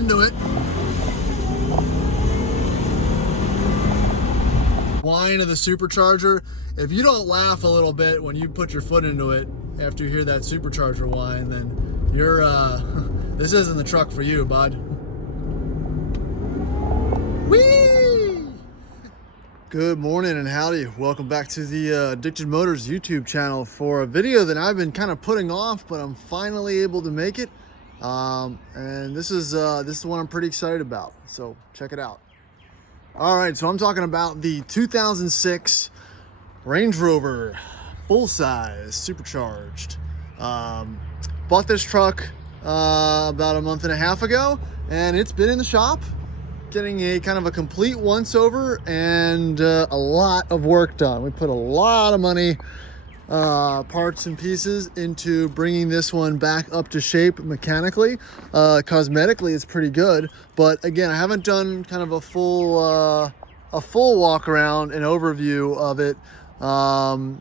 into it. Whine of the supercharger. If you don't laugh a little bit when you put your foot into it after you hear that supercharger whine, then you're this isn't the truck for you, bud. Whee! Good morning and howdy. Welcome back to the Addicted Motors YouTube channel for a video that I've been kind of putting off, but I'm finally able to make it. And this is one I'm pretty excited about. So check it out. All right, so I'm talking about the 2006 Range Rover full-size supercharged. Bought this truck about a month and a half ago, and it's been in the shop getting a kind of a complete once-over and a lot of work done. We put a lot of money, parts and pieces into bringing this one back up to shape mechanically. Cosmetically, it's pretty good, but again, I haven't done kind of a full walk around and overview of it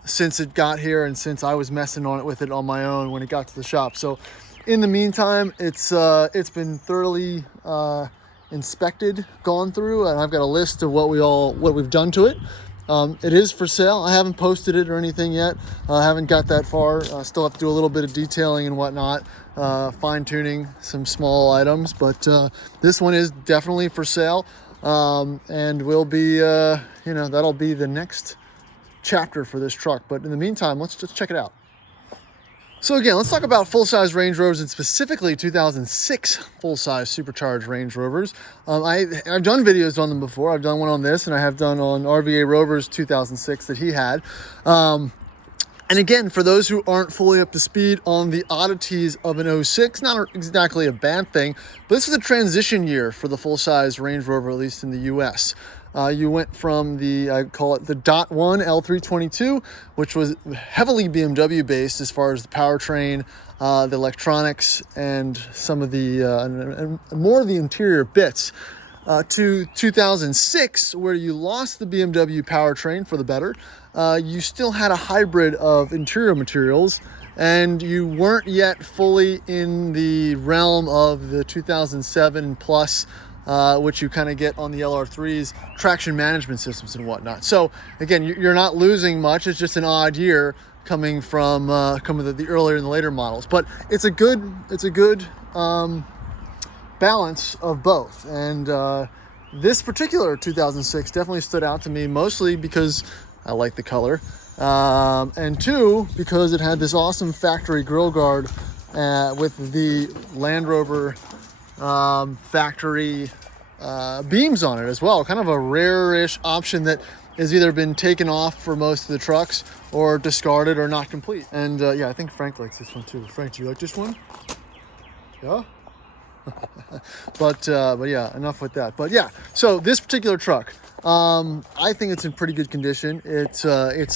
since it got here and since I was messing with it on my own when it got to the shop. So in the meantime, it's been thoroughly inspected, gone through, and I've got a list of what we've done to it. It is for sale. I haven't posted it or anything yet. I haven't got that far. Still have to do a little bit of detailing and whatnot, fine-tuning some small items, but this one is definitely for sale, and will be, that'll be the next chapter for this truck. But in the meantime, let's just check it out. So again, let's talk about full-size Range Rovers, and specifically 2006 full-size supercharged Range Rovers. I've done videos on them before. I've done one on this, and I have done on RVA Rover's 2006 that he had. And again, for those who aren't fully up to speed on the oddities of an 06, not exactly a bad thing, but this is a transition year for the full-size Range Rover, at least in the US. You went from I call it the .1 L322, which was heavily BMW based as far as the powertrain, the electronics, and some of the and more of the interior bits, to 2006, where you lost the BMW powertrain for the better. You still had a hybrid of interior materials, and you weren't yet fully in the realm of the 2007 plus, which you kind of get on the LR3's traction management systems and whatnot. So again, you're not losing much. It's just an odd year coming from the earlier and the later models. But it's a good balance of both. And this particular 2006 definitely stood out to me, mostly because I like the color, and two, because it had this awesome factory grille guard with the Land Rover factory beams on it as well. Kind of a rare-ish option that has either been taken off for most of the trucks or discarded or not complete. And yeah, I think Frank likes this one too. Frank, do you like this one? Yeah. But yeah, enough with that. But yeah, so this particular truck, I think it's in pretty good condition. It's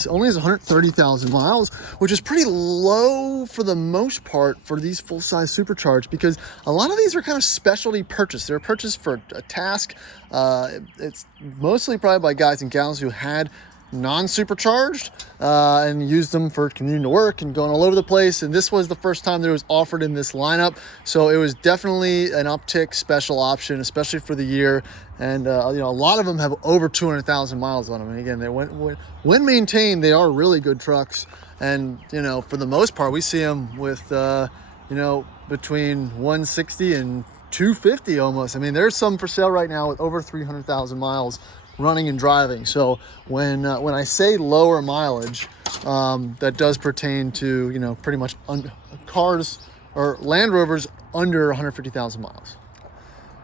only has 130,000 miles, which is pretty low for the most part for these full-size supercharged, because a lot of these are kind of specialty purchased. They're purchased for a task. It's mostly probably by guys and gals who had non-supercharged and used them for commuting to work and going all over the place. And this was the first time that it was offered in this lineup, so it was definitely an uptick special option, especially for the year. And a lot of them have over 200,000 miles on them. And again, when maintained, they are really good trucks. And for the most part, we see them with between 160 and 250 almost. I mean, there's some for sale right now with over 300,000 miles running and driving. So when I say lower mileage, that does pertain to pretty much cars or Land Rovers under 150,000 miles.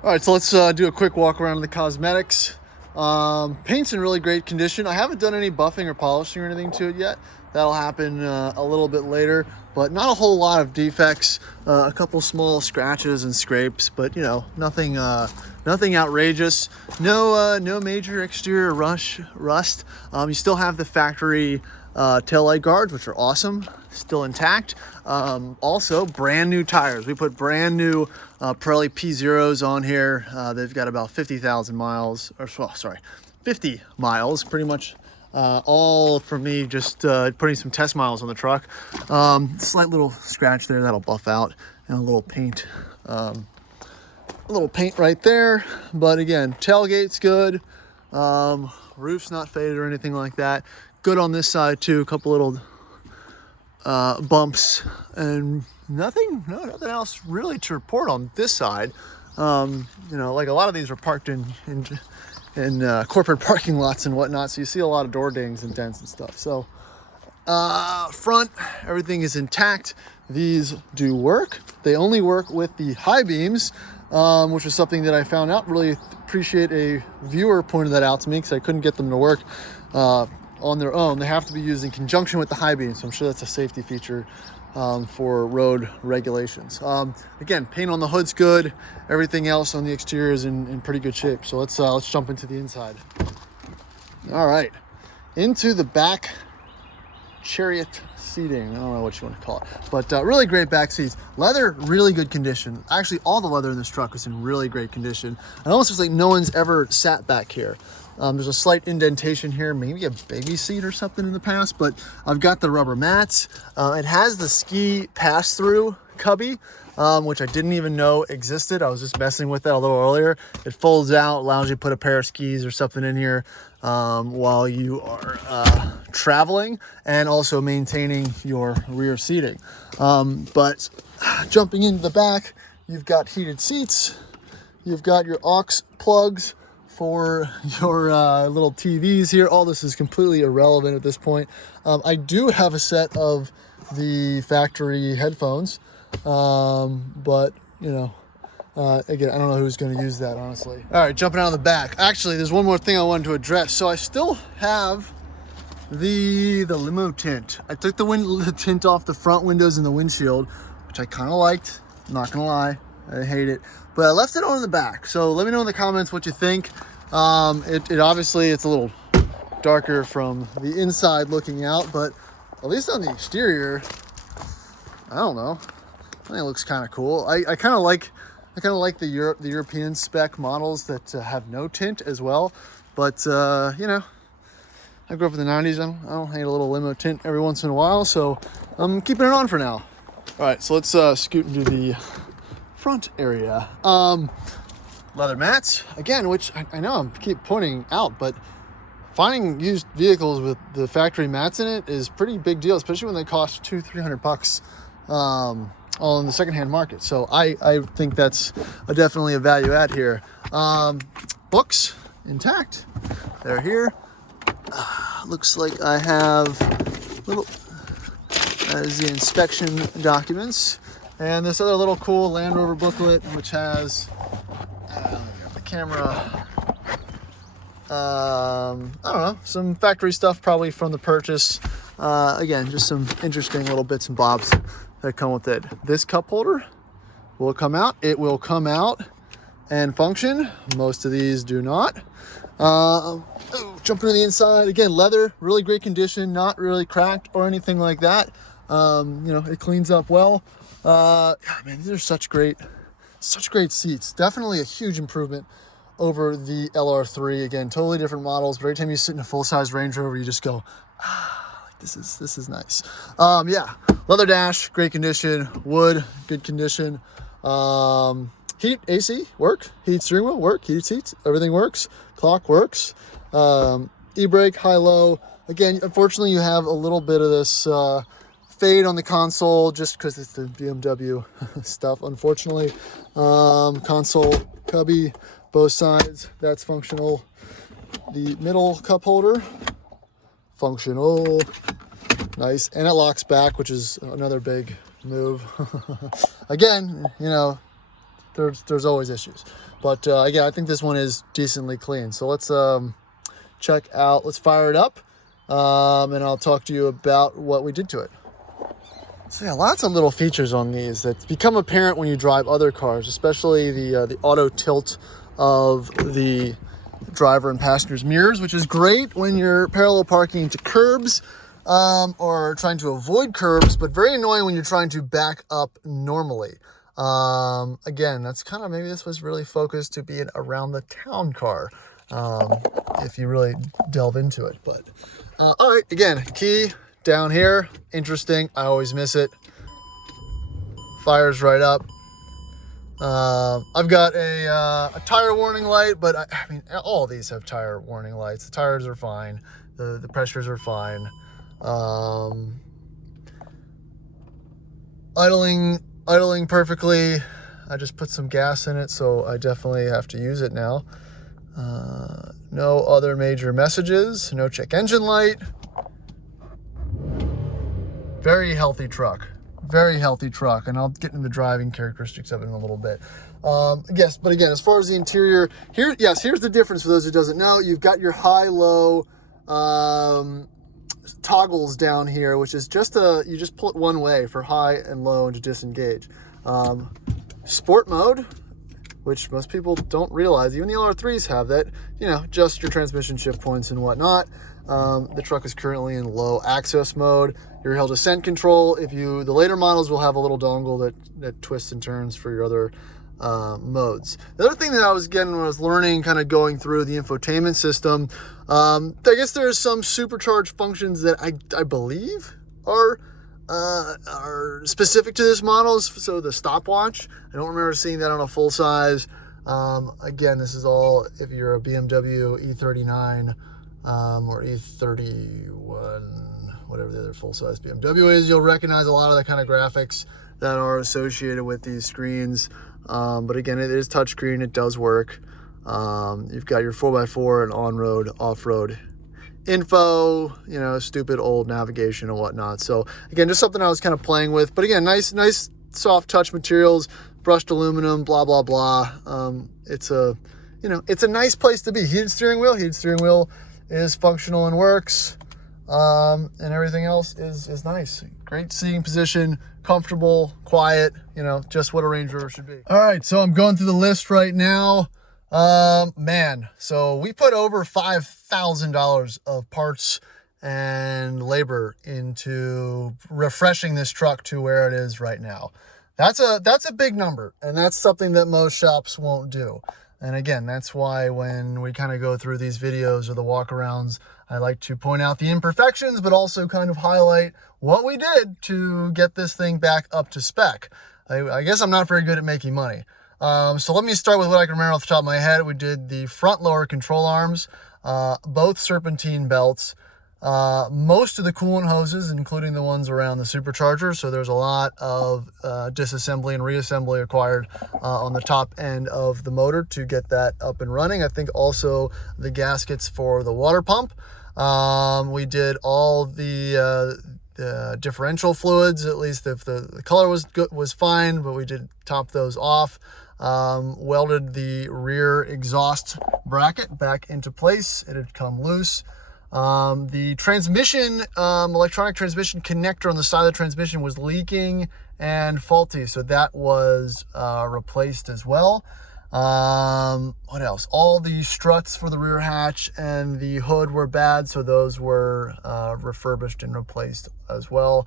All right, so let's do a quick walk around of the cosmetics. Paint's in really great condition. I haven't done any buffing or polishing or anything to it yet. That'll happen a little bit later, but not a whole lot of defects. A couple small scratches and scrapes, but nothing outrageous. No major exterior rust. You still have the factory taillight guards, which are awesome, still intact. Also brand new tires. We put brand new Pirelli P0s on here. They've got about 50,000 miles, 50 miles, pretty much. All for me, just putting some test miles on the truck. Slight little scratch there that'll buff out, and a little paint a little paint right there, but again, tailgate's good. Roof's not faded or anything like that. Good on this side too, a couple little bumps, and nothing else really to report on this side. You know, like a lot of these were parked in corporate parking lots and whatnot, so you see a lot of door dings and dents and stuff. So front, everything is intact. These do work. They only work with the high beams, which is something that I found out. Really appreciate a viewer pointed that out to me, because I couldn't get them to work on their own. They have to be used in conjunction with the high beams, so I'm sure that's a safety feature for road regulations. Again, paint on the hood's good. Everything else on the exterior is in pretty good shape. So let's jump into the inside. All right, into the back chariot seating. I don't know what you want to call it, but really great back seats. Leather, really good condition. Actually, all the leather in this truck is in really great condition. It almost looks like no one's ever sat back here. There's a slight indentation here, maybe a baby seat or something in the past, but I've got the rubber mats. It has the ski pass-through cubby, which I didn't even know existed. I was just messing with that a little earlier. It folds out, allows you to put a pair of skis or something in here while you are traveling, and also maintaining your rear seating. But jumping into the back, you've got heated seats, you've got your aux plugs for your little TVs here. All this is completely irrelevant at this point. I do have a set of the factory headphones, but you know, again, I don't know who's going to use that, honestly. All right, jumping out of the back. Actually, there's one more thing I wanted to address. So I still have the limo tint. I took the tint off the front windows and the windshield, which I kind of liked. I'm not gonna lie, I hate it, but I left it on in the back. So let me know in the comments what you think. It obviously, it's a little darker from the inside looking out, but at least on the exterior, I don't know, I think it looks kind of cool. I kind of like the European spec models that have no tint as well, but you know, I grew up in the 90s. I don't hate a little limo tint every once in a while, so I'm keeping it on for now. All right, so let's scoot into the front area. Leather mats, again, which I know I keep pointing out, but finding used vehicles with the factory mats in it is pretty big deal, especially when they cost $200-300 on the secondhand market. So I think that's definitely a value add here. Books intact, they're here. Looks like I have little as the inspection documents, and this other little cool Land Rover booklet, which has the camera, I don't know, some factory stuff probably from the purchase. Again, just some interesting little bits and bobs that come with it. This cup holder will come out. It will come out and function. Most of these do not. Jumping to the inside, again, leather, really great condition, not really cracked or anything like that. You know, it cleans up well. God, man, these are such great seats. Definitely a huge improvement over the LR3. Again, totally different models, but every time you sit in a full-size Range Rover, you just go, this is nice. Yeah, leather dash, great condition. Wood, good condition. Heat, AC, work. Heat steering wheel, work. Heated seats, everything works. Clock works. E-brake, high-low. Again, unfortunately, you have a little bit of this fade on the console just because it's the BMW stuff, unfortunately. Console cubby, both sides, that's functional. The middle cup holder, functional. Nice. And it locks back, which is another big move. Again, you know, there's always issues, but again, I think this one is decently clean. So let's check out, let's fire it up, and I'll talk to you about what we did to it. So yeah, lots of little features on these that become apparent when you drive other cars, especially the auto tilt of the driver and passenger's mirrors, which is great when you're parallel parking to curbs or trying to avoid curbs, but very annoying when you're trying to back up normally. Again, that's kind of, maybe this was really focused to be an around the town car, if you really delve into it. But all right, again, key down here, interesting. I always miss it. Fires right up. I've got a tire warning light, but I mean, all of these have tire warning lights. The tires are fine. The pressures are fine. Idling perfectly. I just put some gas in it, so I definitely have to use it now. No other major messages. No check engine light. Very healthy truck. Very healthy truck, and I'll get into the driving characteristics of it in a little bit. Yes, but again, as far as the interior, here's the difference for those who doesn't know. You've got your high-low toggles down here, which is you just pull it one way for high and low and to disengage. Sport mode, which most people don't realize, even the LR3s have that, just your transmission shift points and whatnot. The truck is currently in low access mode. Your hill descent control, the later models will have a little dongle that twists and turns for your other modes. The other thing that I was learning, kind of going through the infotainment system, I guess there are some supercharged functions that I believe are specific to this model. So the stopwatch, I don't remember seeing that on a full size. Again, this is all if you're a BMW E39 or E31, whatever the other full-size BMW is. You'll recognize a lot of the kind of graphics that are associated with these screens. But again, it is touchscreen. It does work. You've got your 4x4 and on-road, off-road info, stupid old navigation and whatnot. So again, just something I was kind of playing with. But again, nice soft touch materials, brushed aluminum, blah, blah, blah. It's a nice place to be. Heated steering wheel is functional and works. And everything else is nice. Great seating position, comfortable, quiet, just what a Range Rover should be. All right, so I'm going through the list right now. So we put over $5,000 of parts and labor into refreshing this truck to where it is right now. That's a big number, and that's something that most shops won't do. And again, that's why when we kind of go through these videos or the walkarounds, I like to point out the imperfections, but also kind of highlight what we did to get this thing back up to spec. I guess I'm not very good at making money. So let me start with what I can remember off the top of my head. We did the front lower control arms, both serpentine belts, most of the coolant hoses, including the ones around the supercharger. So there's a lot of disassembly and reassembly required on the top end of the motor to get that up and running. I think also the gaskets for the water pump. We did all the differential fluids, at least if the color was fine, but we did top those off. Welded the rear exhaust bracket back into place. It had come loose. The transmission, electronic transmission connector on the side of the transmission was leaking and faulty, so that was replaced as well. What else? All the struts for the rear hatch and the hood were bad, so those were refurbished and replaced as well.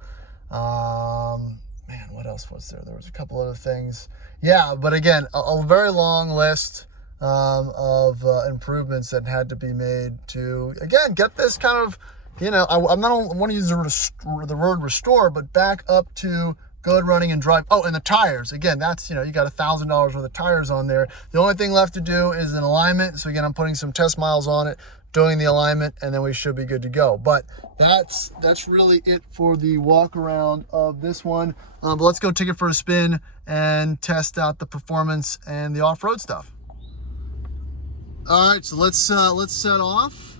Man, what else was there? There was a couple other things. Yeah, but again, a very long list of improvements that had to be made to, again, get this kind of, I'm not want to use the word restore, but back up to good running and drive. Oh, and the tires. Again, that's, you got $1,000 worth of tires on there. The only thing left to do is an alignment. So again, I'm putting some test miles on it, doing the alignment, and then we should be good to go. But that's really it for the walk around of this one. But let's go take it for a spin and test out the performance and the off-road stuff. All right, so let's set off.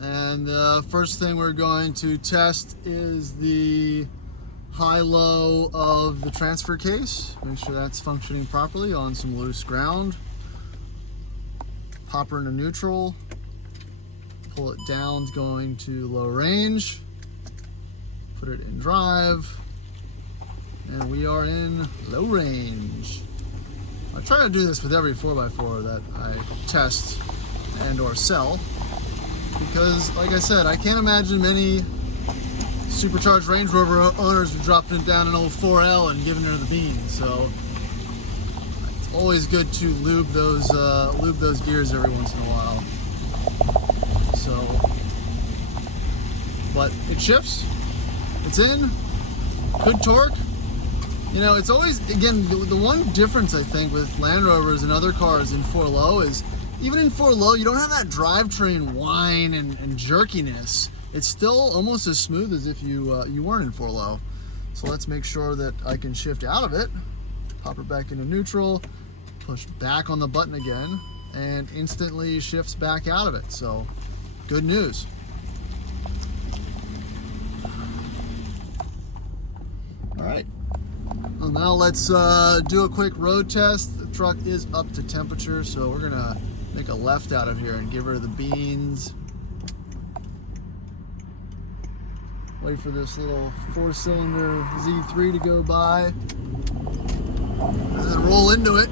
And the first thing we're going to test is the high-low of the transfer case. Make sure that's functioning properly on some loose ground. Pop her into neutral. Pull it down, going to low range. Put it in drive. And we are in low range. I try to do this with every 4x4 that I test and or sell, because like I said, I can't imagine many supercharged Range Rover owners are dropping down an old 4L and giving her the beans. So it's always good to lube those gears every once in a while. So, but it shifts, it's in, good torque, You know, it's always, again, the one difference I think with Land Rovers and other cars in 4Low is, even in 4Low, you don't have that drivetrain whine and jerkiness. It's still almost as smooth as if you you weren't in 4Low. So let's make sure that I can shift out of it, pop it back into neutral, push back on the button again, and instantly shifts back out of it. So good news. All right. Well, now let's do a quick road test. The truck is up to temperature, so we're gonna make a left out of here and get rid of the beans. Wait for this little 4-cylinder Z3 to go by, and then roll into it.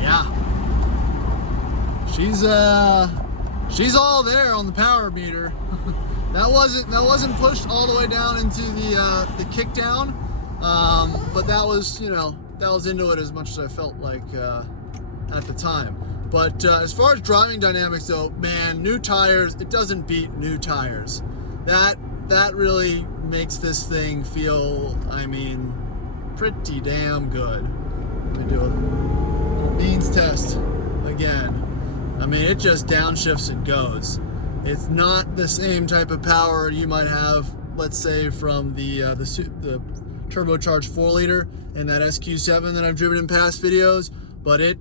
Yeah, she's all there on the power meter. That wasn't pushed all the way down into the kick down, but that was, you know, that was into it as much as I felt like at the time. But as far as driving dynamics though, man, new tires, it doesn't beat new tires. That really makes this thing feel, I mean, pretty damn good. Let me do a beans test again. I mean, it just downshifts and goes. It's not the same type of power you might have, let's say, from the turbocharged 4-liter and that SQ7 that I've driven in past videos, but it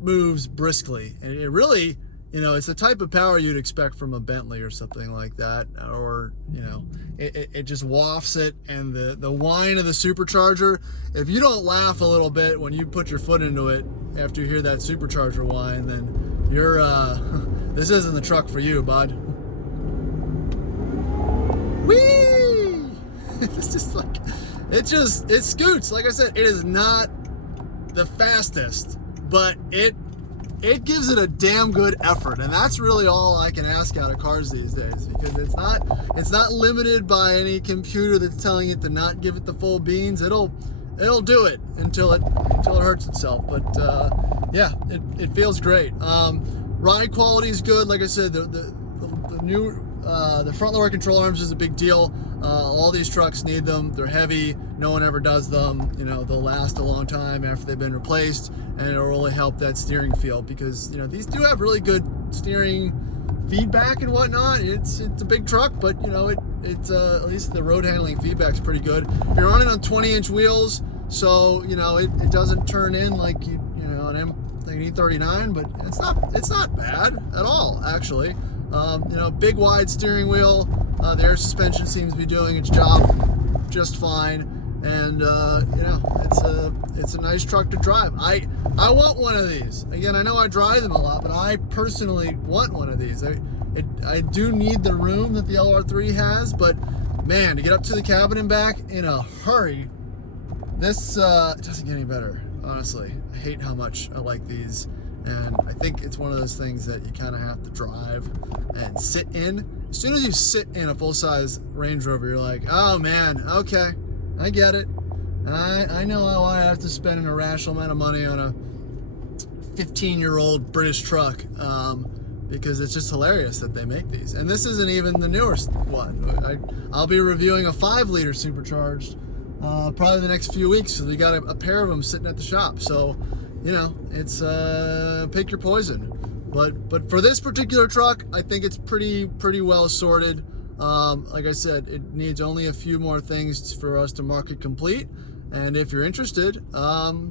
moves briskly, and it really, you know, it's the type of power you'd expect from a Bentley or something like that, or, you know, it just wafts it. And the whine of the supercharger, if you don't laugh a little bit when you put your foot into it after you hear that supercharger whine, then you're this isn't the truck for you, bud. Whee! It's just like, it scoots. Like I said, it is not the fastest, but it gives it a damn good effort, and that's really all I can ask out of cars these days, because it's not limited by any computer that's telling it to not give it the full beans. It'll do it until it hurts itself. But yeah, it feels great. Ride quality is good. Like I said, the new the front lower control arms is a big deal. All these trucks need them. They're heavy. No one ever does them. You know, they'll last a long time after they've been replaced, and it'll really help that steering feel, because, you know, these do have really good steering feedback and whatnot. It's a big truck, but, you know, it's at least the road handling feedback's pretty good. You're running on 20-inch wheels, so, you know, it doesn't turn in like you know, an E39, but it's not bad at all, actually. You know, big wide steering wheel. The air suspension seems to be doing its job just fine, and you know, it's a nice truck to drive. I want one of these. Again, I know I drive them a lot, but I personally want one of these. I do need the room that the LR3 has, but man, to get up to the cabin and back in a hurry, this doesn't get any better, honestly. I hate how much I like these, and I think it's one of those things that you kind of have to drive and sit in. As soon as you sit in a full-size Range Rover, you're like, oh man, okay, I get it. I know how I have to spend an irrational amount of money on a 15-year-old British truck, because it's just hilarious that they make these. And this isn't even the newest one. I'll be reviewing a 5-liter Supercharged probably the next few weeks, so we got a pair of them sitting at the shop. So, you know, it's pick your poison. But for this particular truck, I think it's pretty well sorted. Like I said, it needs only a few more things for us to market complete. And if you're interested,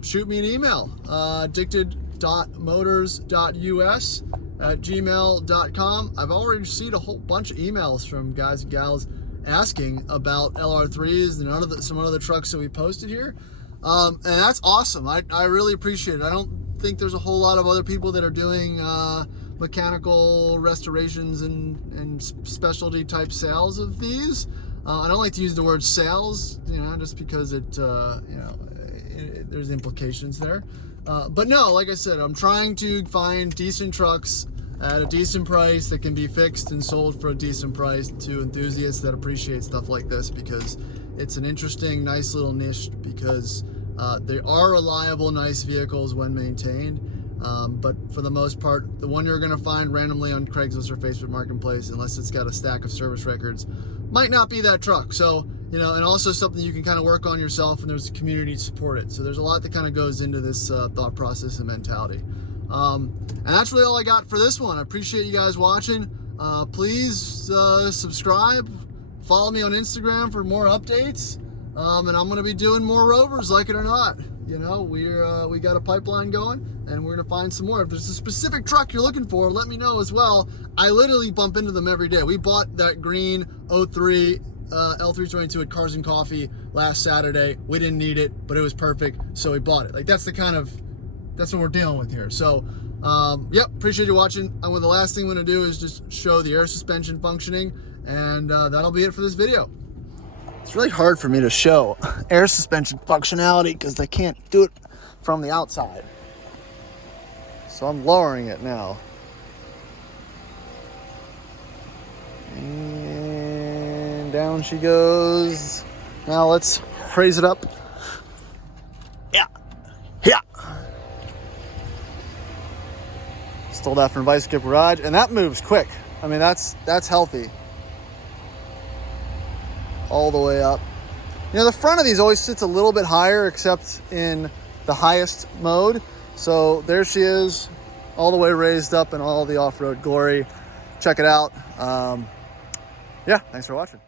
shoot me an email, addicted.motors.us@gmail.com. I've already received a whole bunch of emails from guys and gals asking about LR3s and some other trucks that we posted here. And that's awesome. I really appreciate it. I don't think there's a whole lot of other people that are doing mechanical restorations and specialty type sales of these. I don't like to use the word sales, you know, just because it, you know, there's implications there. But no, like I said, I'm trying to find decent trucks at a decent price that can be fixed and sold for a decent price to enthusiasts that appreciate stuff like this, because it's an interesting, nice little niche, because they are reliable, nice vehicles when maintained. But for the most part, the one you're going to find randomly on Craigslist or Facebook Marketplace, unless it's got a stack of service records, might not be that truck. So, you know, and also something you can kind of work on yourself, and there's a community to support it. So there's a lot that kind of goes into this thought process and mentality. And that's really all I got for this one. I appreciate you guys watching. Please subscribe, follow me on Instagram for more updates. And I'm going to be doing more Rovers, like it or not. You know, we got a pipeline going, and we're going to find some more. If there's a specific truck you're looking for, let me know as well. I literally bump into them every day. We bought that green 03 L322 at Cars and Coffee last Saturday. We didn't need it, but it was perfect, so we bought it. Like, that's what we're dealing with here. So, yep, appreciate you watching. And the last thing I'm going to do is just show the air suspension functioning, and that'll be it for this video. It's really hard for me to show air suspension functionality because I can't do it from the outside. So I'm lowering it now. And down she goes. Now let's raise it up. Yeah. Yeah. Stole that from Vice Skip Garage, and that moves quick. I mean, that's healthy. All the way up. You know, the front of these always sits a little bit higher, except in the highest mode. So there she is, all the way raised up in all the off-road glory. Check it out. Yeah, thanks for watching.